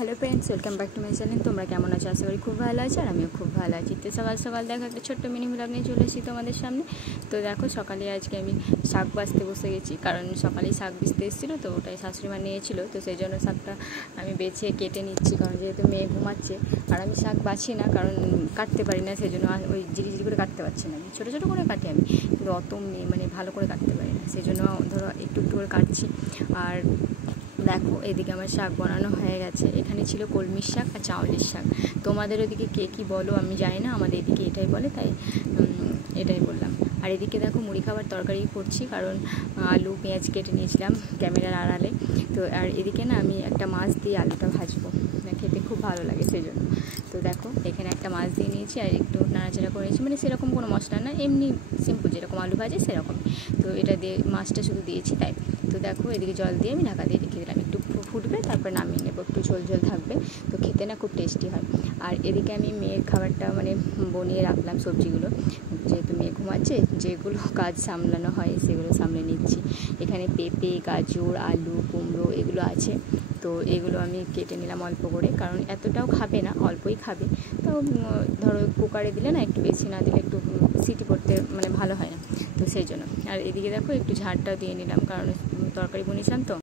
Hello friends, welcome back to my channel. তোমরা কেমন আছো? আশা করি খুব ভালো আছো, আর আমিও খুব ভালো আছি। তো সকাল সকাল দেখো একটা ছোট্ট মিনি ব্লগ নিয়ে চলে এসেছি তোমাদের সামনে। তো দেখো সকালে আজকে আমি শাক বাছতে বসে গেছি, কারণ সকালেই শাক বেচতে এসেছিলো, তো ওটাই শাশুড়ি মা নিয়েছিলো। তো সেই জন্য শাকটা আমি বেছে কেটে নিচ্ছি, কারণ যেহেতু মেয়ে ঘুমাচ্ছে আর আমি শাক বাছি না, কারণ কাটতে পারি না, সেই জন্য ওই জিরি জিরি করে কাটতে পারছি না। ছোটো ছোটো করে কাটি আমি, কিন্তু অত মানে ভালো করে কাটতে পারি না, সেই জন্য ধরো একটু একটু করে কাটছি। আর দেখো এদিকে আমার শাক বানানো হয়ে গেছে। এখানে ছিল কলমির শাক আর চাউলের শাক। তোমাদের ওদিকে কে কী বলো আমি জানি না, আমাদের এদিকে এটাই বলে, তাই এটাই বললাম। আর এদিকে দেখো মুড়ি খাবার তরকারি করছি, কারণ আলু পেঁয়াজ কেটে নিয়েছিলাম ক্যামেরার আড়ালে। তো আর এদিকে না আমি একটা মাছ দিয়ে আলুটা ভাজবো, খেতে খুব ভালো লাগে সেই জন্য। তো দেখো এখানে একটা মাছ দিয়ে নিয়েছি আর একটু নাড়াচাড়া করে নিয়েছি, মানে সেরকম কোনো মশলা না, এমনি সিম্পল যেরকম আলু ভাজে সেরকম। তো এটা দিয়ে মাছটা শুধু দিয়েছি তাই। তো দেখো এদিকে জল দিয়ে আমি ঢাকা দিয়ে রেখে দিলাম, একটু ফুটবে তারপর নামিয়ে নেবো, একটু ঝোল ঝোল থাকবে, তো খেতে না খুব টেস্টি হয়। আর এদিকে আমি মেয়ের খাবারটা মানে বনিয়ে রাখলাম, সবজিগুলো, যেহেতু মেয়ে ঘুমাচ্ছে যেগুলো কাজ সামলানো হয় সেগুলো সামলে নিচ্ছি। এখানে পেঁপে, গাজর, আলু, কুমড়ো এগুলো আছে, তো এগুলো আমি কেটে নিলাম অল্প করে, কারণ এতটাও খাবে না, অল্পই খাবে। তো ধরো কুকারে দিলে না, একটু বেশি না দিলে একটু সিটি পড়তে মানে ভালো হয় না, তো সেই জন্য। আর এদিকে দেখো একটু ঝাড়টাও দিয়ে নিলাম, কারণ তরকারি বনিয়েছিলাম তো।